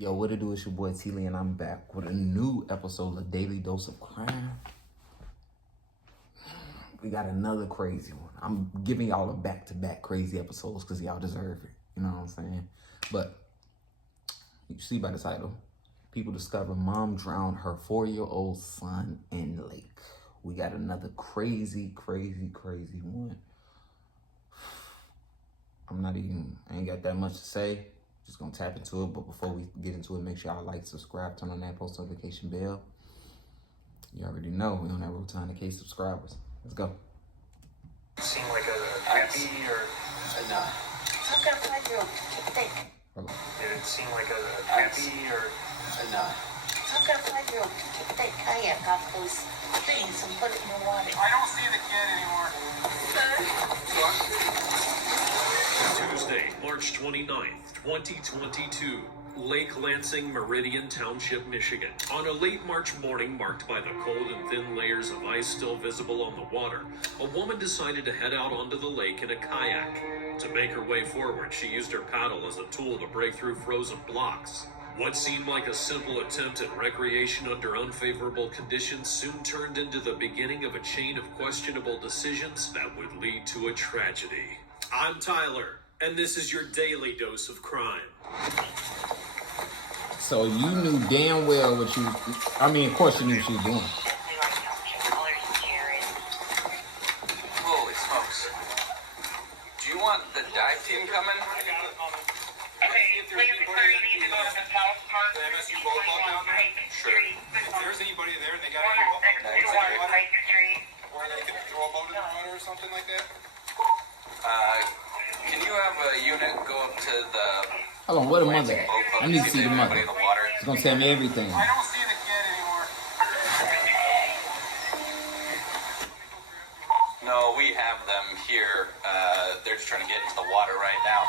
Yo, what it do? It's your boy T-Lee, and I'm back with a new episode of Daily Dose of Crime. We got another crazy one. I'm giving y'all a back-to-back crazy episodes because y'all deserve it. You know what I'm saying? But you see by the title, people discover mom drowned her 4-year-old son in lake. We got another crazy one. I ain't got that much to say. Just gonna tap into it, but before we get into it, make sure y'all like, subscribe, turn on that post notification bell. You already know we on that road to 100K subscribers. Let's go. Seem like a happy or no? How can a 5-year-old think? Did it seem like a happy or no? How can a 5-year-old take kayak off those things and put it in the water? I don't see the kid anymore. Tuesday, March 29th, 2022, Lake Lansing, Meridian Township, Michigan. On a late March morning marked by the cold and thin layers of ice still visible on the water, a woman decided to head out onto the lake in a kayak. To make her way forward, she used her paddle as a tool to break through frozen blocks. What seemed like a simple attempt at recreation under unfavorable conditions soon turned into the beginning of a chain of questionable decisions that would lead to a tragedy. I'm Tyler, and this is your daily dose of crime. So you knew damn well what you, of course you knew what you was doing. Holy smokes. Do you want the dive team coming? The MSU Boat Club down there? Sure. If there's anybody there and they got any water, or they can throw a boat in the water or something like that? Can you have a unit go up to the... Hold on, where the mother at? I need to see the mother. In the water? She's gonna tell me everything. I don't see the kid anymore. No, we have them here. They're just trying to get into the water right now.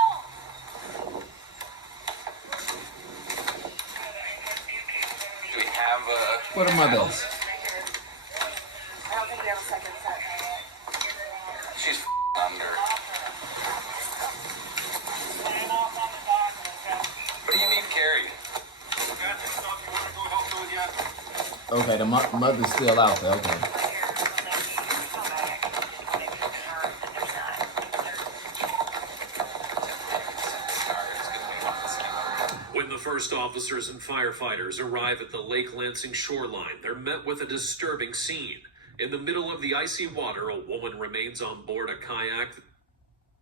Do we have Where the mother at? I don't think we have a second set. She's under. What do you need carried? Okay, the mother's still out there. Okay. When the first officers and firefighters arrive at the Lake Lansing shoreline, they're met with a disturbing scene. In the middle of the icy water, a woman remains on board a kayak.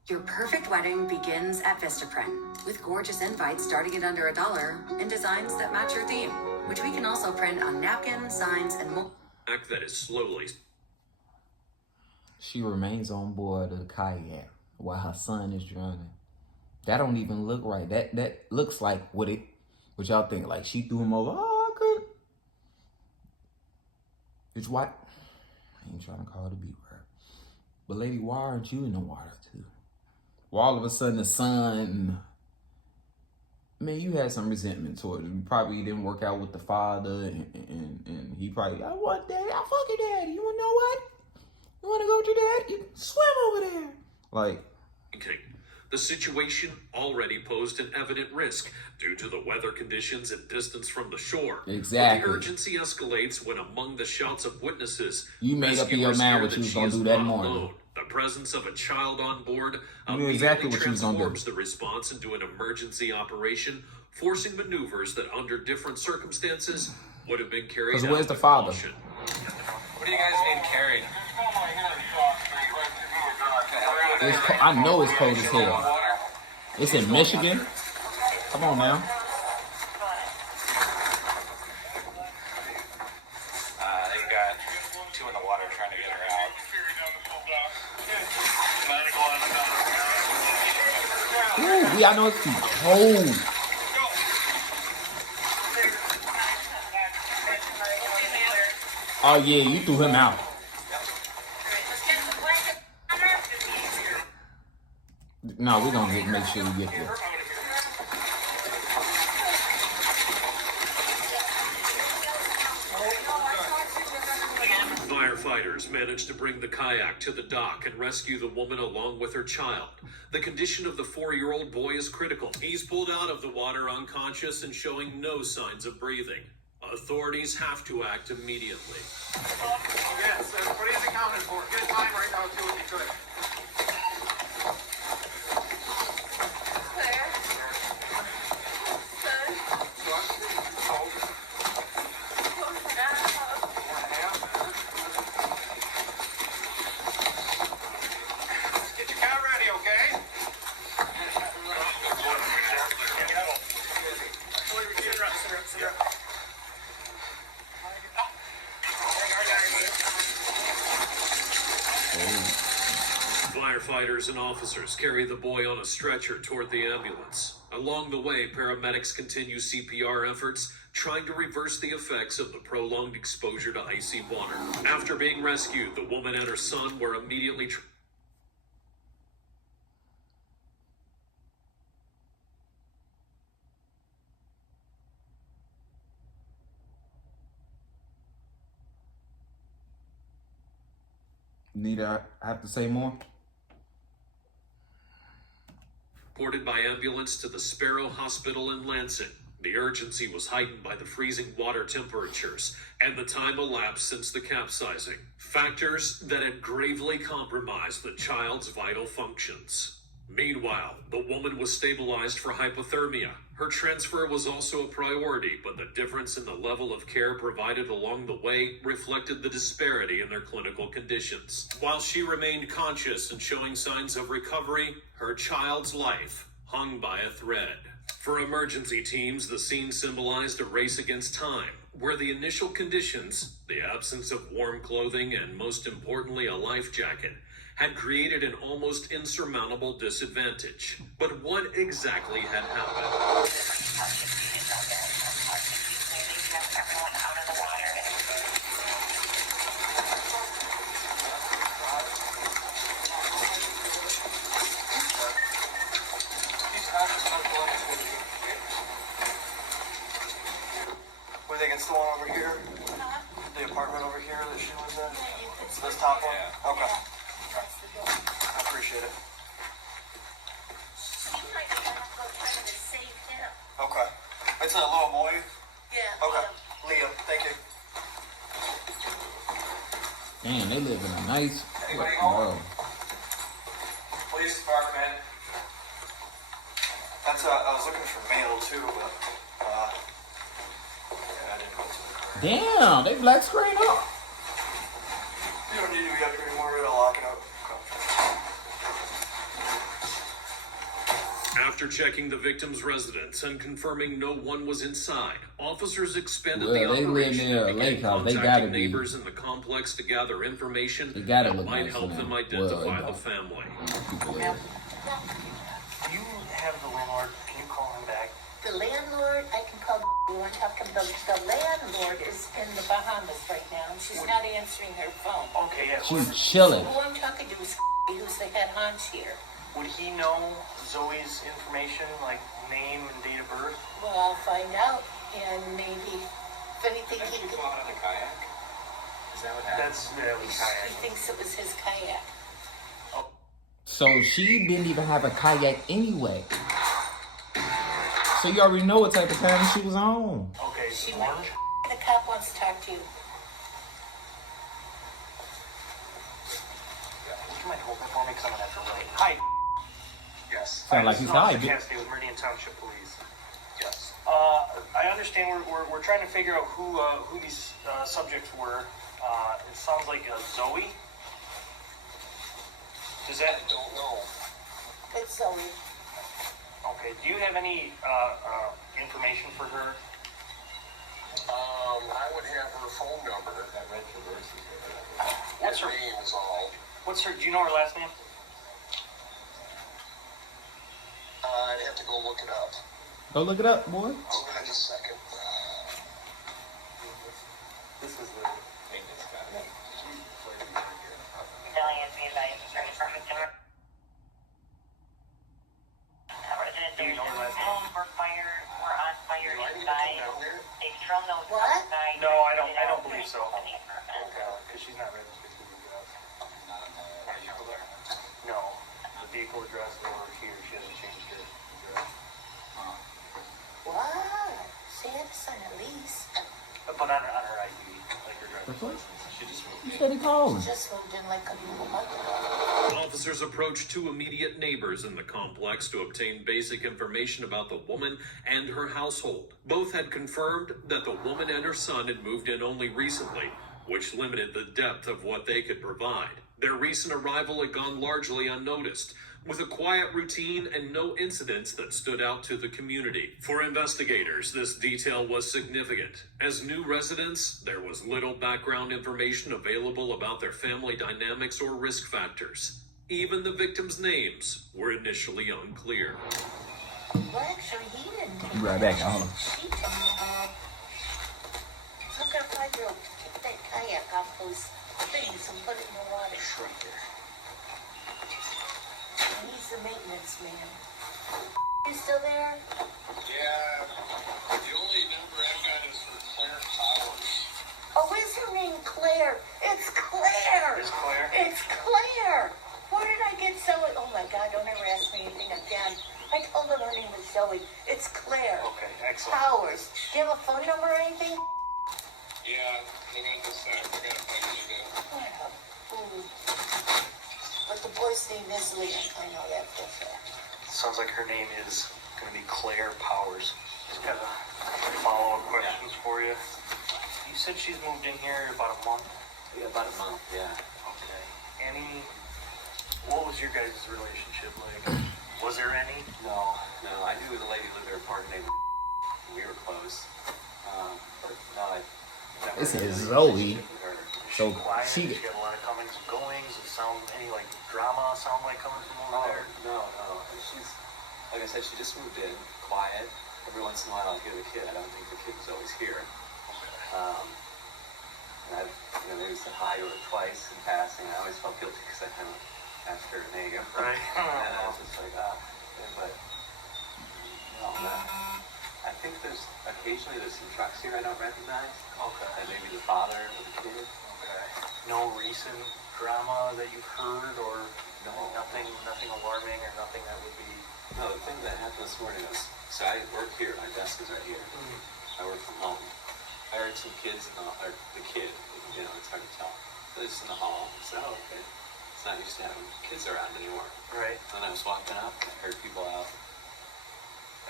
Your perfect wedding begins at Vistaprint, with gorgeous invites starting at under $1 and designs that match your theme, which we can also print on napkins, signs, and more. That is slowly. She remains on board of the kayak while her son is drowning. That don't even look right. That looks like what y'all think. Like she threw him over. Oh, I could. It's what? I ain't trying to call it a B word. But lady, why aren't you in the water too? Well, all of a sudden the son, man, you had some resentment towards him. You probably didn't work out with the father, and he probably, I want daddy, I fucking daddy. You wanna know what? You wanna go to dad? You can swim over there. Like, The situation already posed an evident risk due to the weather conditions and distance from the shore. Exactly. But the urgency escalates when, among the shouts of witnesses, you made up in your mind what you was gonna do that morning. Alone. The presence of a child on board You knew exactly what you was gonna do. transforms the response into an emergency operation, forcing maneuvers that, under different circumstances, would have been carried out. Because where's the with father? caution. What do you guys need carried? I know it's cold as hell. It's in Michigan. Come on now. They've got 2 in the water trying to get her out. Ooh, I know it's too cold. Oh yeah, you threw him out. No, we're gonna make sure we get there. Firefighters managed to bring the kayak to the dock and rescue the woman along with her child. The condition of the 4-year-old boy is critical. He's pulled out of the water unconscious and showing no signs of breathing. Authorities have to act immediately. Yes, everybody is accounted for. Good time right now, too, if you could. Get your car ready, okay? Sit up. Firefighters and officers carry the boy on a stretcher toward the ambulance. Along the way, paramedics continue CPR efforts, trying to reverse the effects of the prolonged exposure to icy water. After being rescued, the woman and her son were immediately Need I have to say more? transported by ambulance to the Sparrow Hospital in Lansing. The urgency was heightened by the freezing water temperatures and the time elapsed since the capsizing, factors that had gravely compromised the child's vital functions. Meanwhile, the woman was stabilized for hypothermia. Her transfer was also a priority, but the difference in the level of care provided along the way reflected the disparity in their clinical conditions. While she remained conscious and showing signs of recovery, her child's life hung by a thread. For emergency teams, the scene symbolized a race against time, where the initial conditions, the absence of warm clothing, and most importantly, a life jacket, had created an almost insurmountable disadvantage. But what exactly had happened? Were they against the one over here? The apartment over here that she was in? This top one? Yeah. Okay. That's the door. I appreciate it. She might have been trying to save him. Okay. It's a little boy? Yeah. Okay. Liam, thank you. Damn, they live in a nice Anybody world. home? Police department. That's I was looking for mail too, but yeah, I didn't go to the car. Damn, they black screen up. You don't need to be up here anymore, we're gonna lock it up. After checking the victim's residence and confirming no one was inside, officers expanded Well, the they live operation near a and lake began house. They contacting gotta be. neighbors in the complex to gather information They gotta that look might nice help to them them. identify Well, the no. family. People Yeah. live. Do you have the landlord? Can you call him back? The landlord, I can call. We want to talk to the landlord is in the Bahamas right now. And she's not answering her phone. Okay, yeah. She's chilling. Who I'm talking to is who's the head honch here. Would he know Zoe's information, like name and date of birth? Well, I'll find out, and maybe if anything he could. out on a kayak? Is that what happened? That's really He kayak. thinks it was his kayak. So she didn't even have a kayak anyway. So you already know what type of pattern she was on. Okay, She so might. orange. The cop wants to talk to you. Would you mind holding for me because I'm gonna have to wait? Hi. Yes. Sound like he's high. Cassidy with Meridian Township Police. Yes. I understand we're trying to figure out who these subjects were. It sounds like Zoe. Does that? I don't know. It's Zoe. Okay. Do you have any information for her? I would have her phone number. What's her name is all. What's her? Do you know her last name? I'd have to go look it up. Go look it up, boy. Hold on just a second. This is the maintenance guy. Do you know her last name? What? No, I don't believe so. because she's not registered to the address. Not on the vehicle there. No, the vehicle address is over here. She hasn't changed her address. What? She had to sign a lease. But on her ID, like her driver's What? license. She just moved You in. said he called. Just moved in like a month ago. Officers approached two immediate neighbors in the complex to obtain basic information about the woman and her household. Both had confirmed that the woman and her son had moved in only recently, which limited the depth of what they could provide. Their recent arrival had gone largely unnoticed, with a quiet routine and no incidents that stood out to the community. For investigators, this detail was significant. As new residents, there was little background information available about their family dynamics or risk factors. Even the victims' names were initially unclear. Well, actually, he didn't. Be right back, y'all. She told me, look at 5-year-old, take that kayak off those things and put it in the water. Right there. And he's the maintenance man. You still there? Yeah, the only number I've got is for Claire Towers. Oh, is her name Claire? It's Claire! It's Claire? It's Claire! Where did I get Zoe? Oh my God, don't ever ask me anything again. I told her name was Zoe. It's Claire. Okay, excellent. Towers. Do you have a phone number or anything? Yeah, hang on just a sec. I gotta find it again. What a fool. But the boy's name is Lee. I know that for a fact. Sounds like her name is going to be Claire Powers. Just got a follow-up questions for you. You said she's moved in here about a month. Yeah, about a month, yeah. Okay. What was your guys' relationship like? Was there any? No, I knew the lady lived there, a partner named we were close. But no, I never This had is any Zoe. relationship with her. So Quiet? she, She got a lot of comings and goings. Does it sound any like drama sound like coming from over there? No. She's, like I said, she just moved in, quiet. Every once in a while I'll hear the kid. I don't think the kid was always here. And I've, maybe said hi to her twice in passing. I always felt guilty because I kind of asked her name. Right. And I was just like, yeah, but no, I think occasionally there's some trucks here I don't recognize. Okay. And maybe the father of the kid. Okay. No recent drama that you've heard, or No. nothing alarming, or nothing that would be. No, the thing that happened this morning was, so I work here, my desk is right here. I work from home. I heard some kids or the kid, it's hard to tell. They're just in the hall. I said, oh, okay. It's not used to having kids around anymore. Right. Then I was walking up and I heard people out.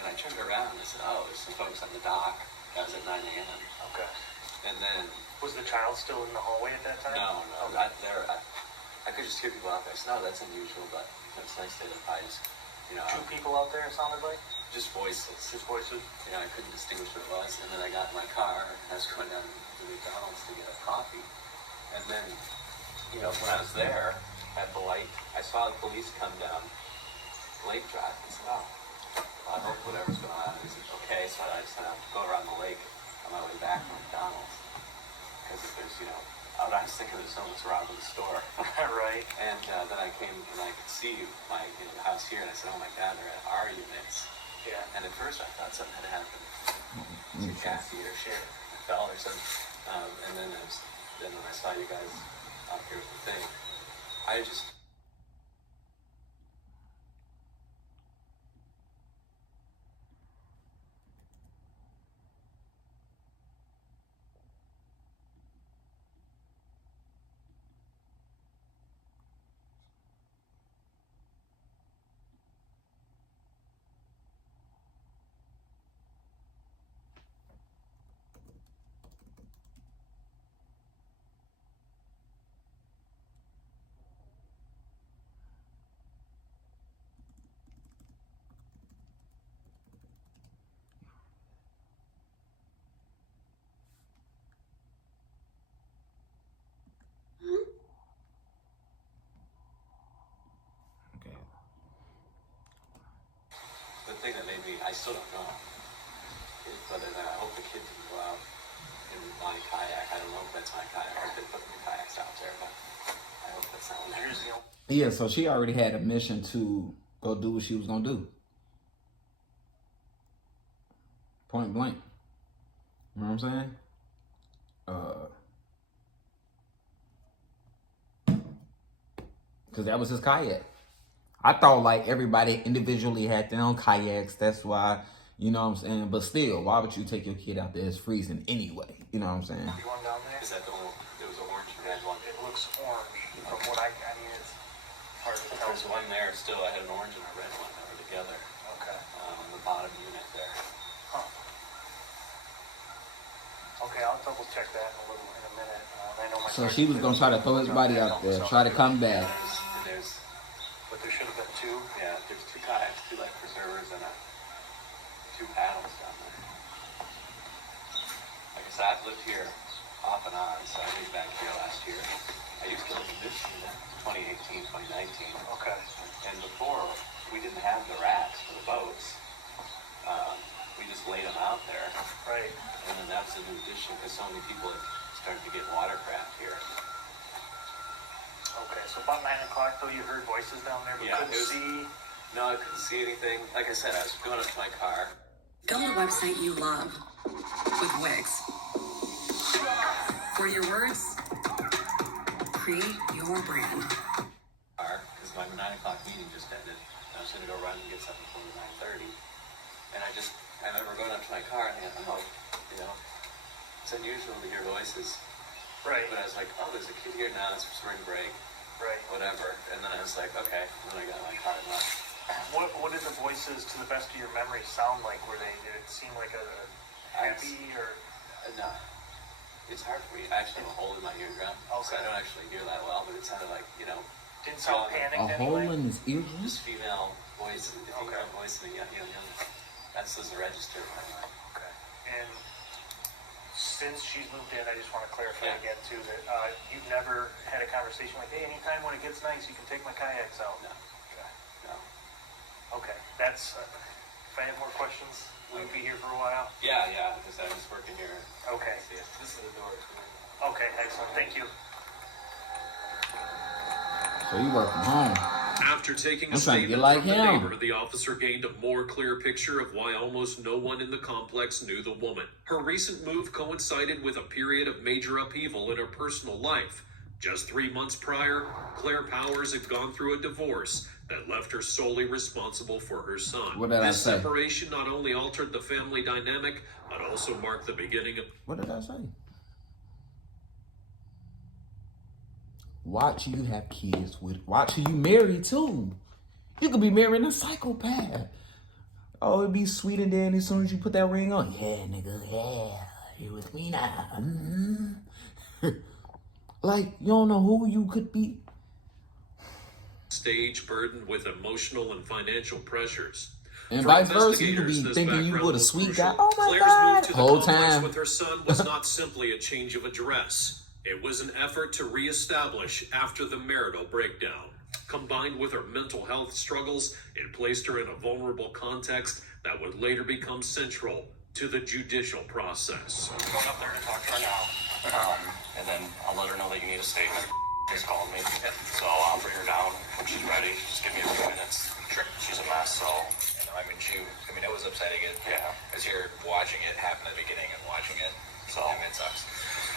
And I turned around and I said, oh, there's some folks on the dock. That was at 9 a.m. Okay. And then, Was the child still in the hallway at that time? no, I could just hear people out there. I said, no, that's unusual, but it's nice to I just, Two people out there, it sounded like? just voices. Just voices? I couldn't distinguish what it was. And then I got in my car and I was going down to McDonald's to get a coffee. And then, when I was there at the light, I saw the police come down Lake Drive. I said, oh, well, I hope whatever's going on is okay. So I just had to go around the lake on my way back from McDonald's. Because if there's, I was thinking there's someone that's robbing the store. Right. And then I came and I could see my house here, and I said, oh my God, they're at our units. Yeah. And at first I thought something had happened to Cassie or shit, fell or something. And then when I saw you guys out here with the thing, I just. okay. The thing that made me, I still don't know, but I hope the kid didn't go out in my kayak. I don't know if that's my kayak. I could put the kayaks out there, but I hope that's not what Here's the Yeah, so she already had a mission to go do what she was gonna do. Point blank. You know what I'm saying? because that was his kayak. I thought like everybody individually had their own kayaks. That's why, you know what I'm saying? But still, why would you take your kid out there? It's freezing anyway. You know what I'm saying? You one down there? Is that the one? There was an orange and red one. It looks orange from what I mean, it's hard to tell. There's one there still. I had an orange and a red one that were together Okay. in the bottom unit there. Huh. Okay, I'll double check that in a minute. I know my So she was gonna try to throw his body out there, try to come back. And there's, But there should have been two. yeah, there's 2 kayaks, 2 life preservers, and 2 paddles down there. Like I said, I've lived here off and on, so I moved back here last year. I used to live in this unit, 2018, 2019. Okay. And before, we didn't have the racks for the boats. We just laid them out there. Right. And then that's a new addition because so many people have started to get watercraft here. Okay, so about 9 o'clock though, you heard voices down there, but Yeah, couldn't it was- see. No, I couldn't see anything. Like I said, I was going up to my car. Build a website you love with Wix. For your words, create your brand. Because my 9 o'clock meeting just ended. I was going to go run and get something from 9:30. And I remember going up to my car and thinking, oh, you know, it's unusual to hear voices. Right. But I was like, oh, there's a kid here now. It's spring break. Right. Whatever. And then I was like, okay. And then I got in my car and left. What did the voices, to the best of your memory, sound like? Did it seem like a happy or? No. It's hard for me. I actually have a hole in my eardrum. So Okay. I don't actually hear that well, but it sounded like, you know, Didn't sound panicked A hole anyway? in his eardrum? just female voice. The female Okay. voice in the young. That's the register. Okay. And since she's moved in, I just want to clarify Yeah. again too that you've never had a conversation like, hey, anytime when it gets nice, you can take my kayaks out. No. Okay. No. Okay. That's. If I have more questions, we'll be here for a while. Yeah, because I was working here. Okay. See, this is the door. Okay. Excellent. Thank you. So you work from home. After taking a I'm trying to get statement like from the him. neighbor, the officer gained a more clear picture of why almost no one in the complex knew the woman. Her recent move coincided with a period of major upheaval in her personal life. Just 3 months prior, Claire Powers had gone through a divorce that left her solely responsible for her son. What did I This say? separation not only altered the family dynamic, but also marked the beginning of What did I say? Watch who you have kids with. Watch who you marry too. You could be marrying a psychopath. Oh, it'd be sweet and then as soon as you put that ring on. Yeah, nigga, yeah. You with me now. Mm-hmm. Like, you don't know who you could be. stage burdened with emotional and financial pressures. And For vice versa, you could investigators, be this thinking you background with a was sweet crucial. guy. Oh my Claire's God. move to the Whole complex time. with her son was not simply a change of address. It was an effort to reestablish after the marital breakdown. Combined with her mental health struggles, it placed her in a vulnerable context that would later become central to the judicial process. I'm going up there to talk to her now, and then I'll let her know that you need a statement. She's calling me, so I'll bring her down when she's ready. Just give me a few minutes. Sure. She's a mess, so. It was upsetting. Yeah. As you're watching it happen at the beginning and watching it, So, it sucks.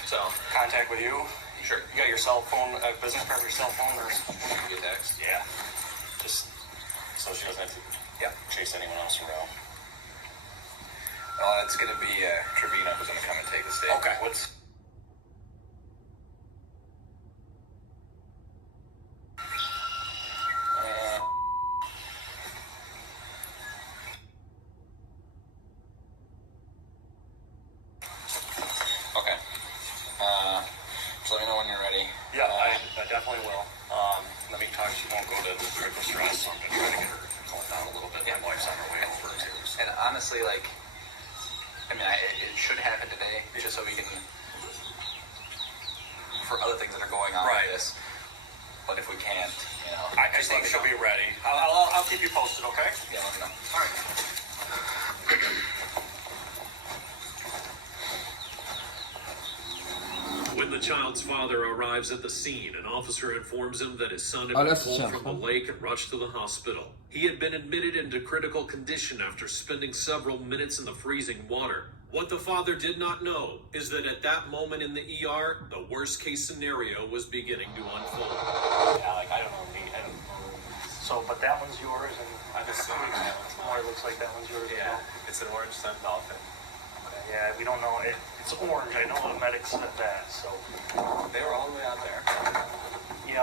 So, contact with you. sure. You got your cell phone, business card for your cell phone, or? Get a text. Yeah. Just so she doesn't have to chase anyone else around. It's going to be Trevino who's going to come and take the stage. Okay. What's? Okay. So let me know when you're ready. Yeah, I definitely will. Let me talk. She won't go to critical stress, so I'm gonna try to get her calm down a little bit. My wife's on her way over too. So. And honestly, it should happen today, just so we can, for other things that are going on Right. with this. But if we can't, I think she'll be ready. I'll keep you posted, okay? Yeah, let me know. All right. When the child's father arrives at the scene, an officer informs him that his son had Oh, been that's the pulled child, from the huh? lake and rushed to the hospital. He had been admitted into critical condition after spending several minutes in the freezing water. What the father did not know is that at that moment in the ER, the worst case scenario was beginning to unfold. Yeah, I don't know. So, but that one's yours, and I'm assuming that one's more mine. it looks like that one's yours. Yeah, as well. it's an orange sun dolphin. Yeah, we don't know. It's orange. I know the medic said that. So, They were all the way out there. yeah,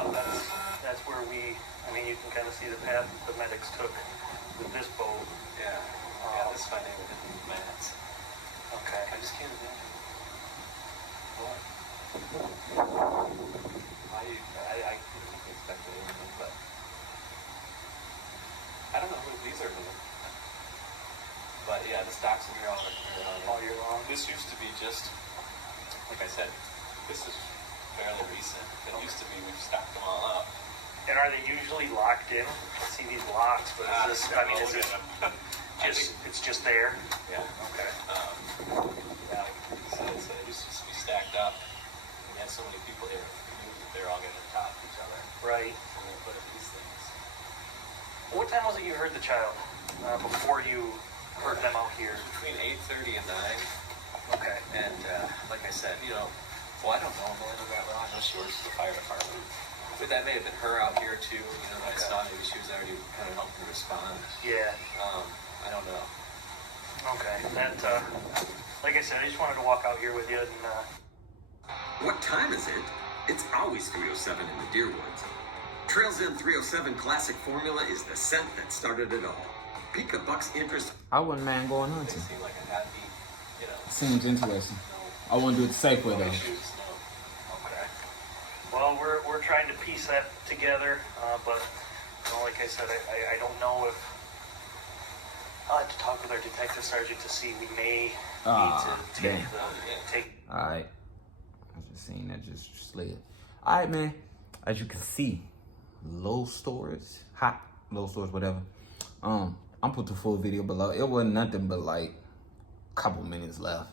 that's where we. I mean, you can kind of see the path the medics took with this boat. Yeah. Yeah, this is my name in Matt's. Okay. I just can't imagine. What? I couldn't expect anything, but I don't know who these are. But yeah, the stocks in here All year long. This used to be just, like I said, this is fairly recent. It used to be we've stocked them all up. And are they usually locked in? I see these locks, but is this? I mean, is it just? It's just there. Yeah. Okay. Yeah, like I said, so it used to just be stacked up. We had so many people here, they're all getting on top of each other. Right. And we put up these things. What time was it you heard the child? Before you heard them out here? Between 8:30 and 9. Okay. And like I said, well, I don't know Melinda that well. I know she works for the fire department. But that may have been her out here too. That I saw maybe she was already kind of helping respond. Yeah. I don't know. Okay. That, like I said, I just wanted to walk out here with you and. What time is it? It's always 3:07 in the Deer Woods. Trails End 307 Classic Formula is the scent that started it all. Pique a buck's interest. I wouldn't mind going They hunting. seem like a happy, Seems interesting. I want to do it the safe way no though. issues, no. Okay. Well, we're trying to piece that together, but like I said, I don't know if I'll have to talk with our detective sergeant to see. We may need to take. All right. I just seen that just slid. All right, man. As you can see, low storage, whatever. I'm put the full video below. It wasn't nothing but like a couple minutes left.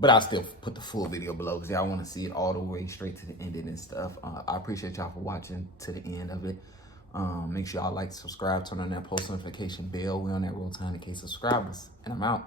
But I'll still put the full video below because y'all want to see it all the way straight to the ending and stuff. I appreciate y'all for watching to the end of it. Make sure y'all like, subscribe, turn on that post notification bell. We're on that Roll Time to K subscribers. And I'm out.